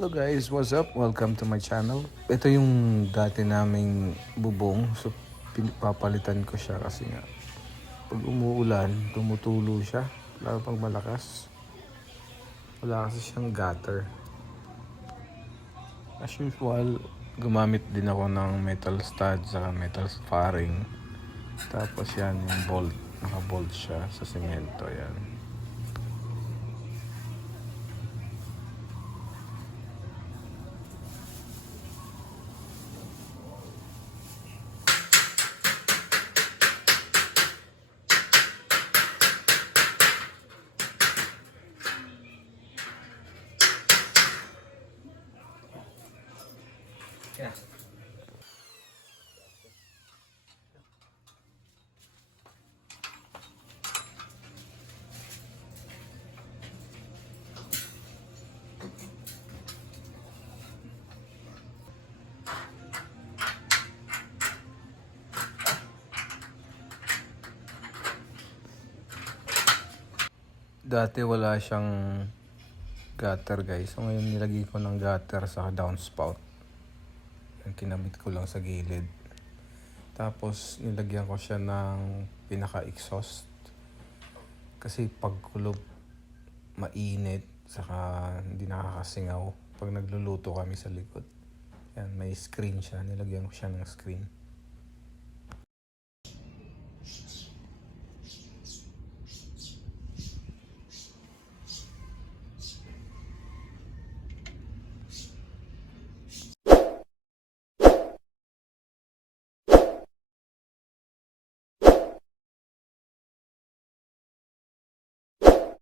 Hello guys, what's up? Welcome to my channel. Ito yung dati naming bubong. So, pinapalitan ko siya kasi nga pag umuulan, tumutulo siya. Lalo pag malakas. Wala kasi siyang gutter. As usual, gumamit din ako ng metal stud sa metal sparring. Tapos yan, yung bolt. Naka-bolt siya sa semento. Yan. Dati wala siyang gutter guys. So ngayon nilagay ko ng gutter sa downspout. Kinabit ko lang sa gilid. Tapos nilagyan ko siya ng pinaka-exhaust. Kasi pag kulog mainit saka hindi nakakasingaw pag nagluluto kami sa likod. Yan, may screen siya. Nilagyan ko siya ng screen.